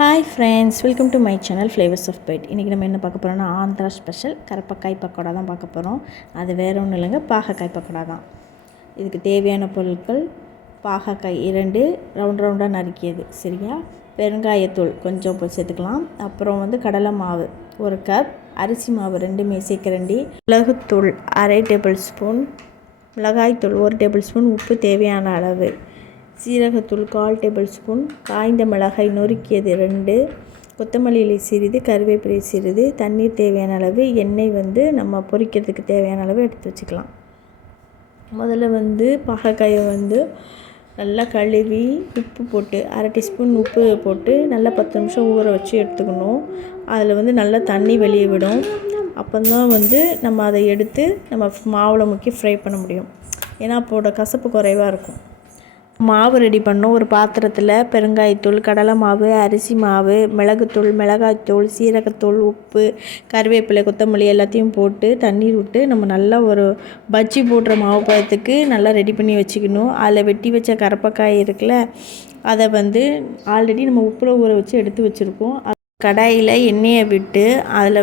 Hi friends, welcome to my channel flavours of bite. இன்றைக்கி நம்ம என்ன பார்க்க போகிறோம்னா ஆந்திரா ஸ்பெஷல் கரப்பக்காய் பக்கோடா தான் பார்க்க போகிறோம். அது வேறு ஒன்றும் இல்லைங்க, பாகக்காய் பக்கோடா தான். இதுக்கு தேவையான பொருட்கள்: பாகக்காய் 2 ரவுண்டாக நறுக்கியது, சரியா? பெருங்காயத்தூள் கொஞ்சம் சேர்த்துக்கலாம். அப்புறம் கடலை மாவு 1 கப், அரிசி மாவு 2 மேசைக்கரண்டி, மிளகுத்தூள் அரை டேபிள் ஸ்பூன், மிளகாய்த்தூள் 1 டேபிள் ஸ்பூன், உப்பு தேவையான அளவு, சீரகத்தூள் 1/4 டேபிள் ஸ்பூன், காய்ந்த மிளகாய் நொறுக்கியது 2, கொத்தமல்லி இலை சிறிது, கருவேப்பிலை சிறிது, தண்ணீர் தேவையான அளவு, எண்ணெய் நம்ம பொரிக்கிறதுக்கு தேவையான அளவு எடுத்து வச்சுக்கலாம். முதல்ல பாகக்காயை நல்லா கழுவி உப்பு போட்டு அரை டீஸ்பூன் உப்பு போட்டு நல்லா 10 நிமிஷம் ஊற வச்சு எடுத்துக்கணும். அதில் நல்லா தண்ணி வெளியே விடும். அப்போதான் நம்ம அதை எடுத்து நம்ம மாவில் முக்கி ஃப்ரை பண்ண முடியும். ஏன்னா அப்போட கசப்பு குறைவாக இருக்கும். மாவு ரெடி பண்ணோம். ஒரு பாத்திரத்தில் பெருங்காயத்தூள், கடலை மாவு, அரிசி மாவு, மிளகுத்தூள், மிளகாய்த்தூள், சீரகத்தூள், உப்பு, கருவேப்பிலை, கொத்தமல்லி எல்லாத்தையும் போட்டு தண்ணீர் விட்டு நம்ம நல்லா ஒரு பஜ்ஜி போடுற மாவு பதத்துக்கு நல்லா ரெடி பண்ணி வச்சுக்கணும். அதில் வெட்டி வச்ச கரப்பக்காய் இருக்குல்ல, அதை ஆல்ரெடி நம்ம உப்பில் ஊற வச்சு எடுத்து வச்சுருக்கோம். கடாயில் எண்ணெயை விட்டு அதில்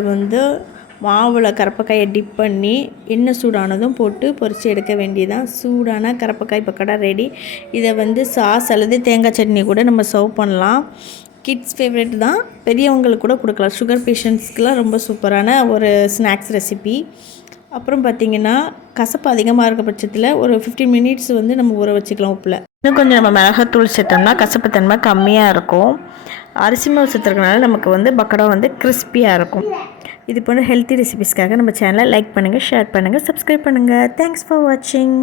மாவில் கரப்பக்காயை டிப் பண்ணி எண்ணெய் சூடானதும் போட்டு பொரித்து எடுக்க வேண்டியதான். சூடான கரப்பக்காய் பக்கோடா ரெடி. இதை சாஸ் அல்லது தேங்காய் சட்னி கூட நம்ம சர்வ் பண்ணலாம். கிட்ஸ் ஃபேவரட் தான், பெரியவங்களுக்கு கூட கொடுக்கலாம். சுகர் பேஷண்ட்ஸ்க்கெலாம் ரொம்ப சூப்பரான ஒரு ஸ்நாக்ஸ் ரெசிபி. அப்புறம் பார்த்திங்கன்னா, கசப்பு அதிகமாக இருக்க பட்சத்தில் ஒரு 15 மினிட்ஸ் நம்ம ஊற வச்சுக்கலாம் உப்பில். இன்னும் கொஞ்சம் நம்ம மிளகாத்தூள் சேர்த்தோம்னா கசப்பு தன்மை கம்மியாக இருக்கும். அரிசி மாவு சேர்த்துறதுனால நமக்கு பக்கோடா கிறிஸ்பியாக இருக்கும். இது போன்ற ஹெல்த்தி ரெசிபிஸ்க்காக நம்ம சேனலை லைக் பண்ணுங்கள், ஷேர் பண்ணுங்கள், சப்ஸ்கிரைப் பண்ணுங்கள். தேங்க்ஸ் ஃபார் வாட்சிங்.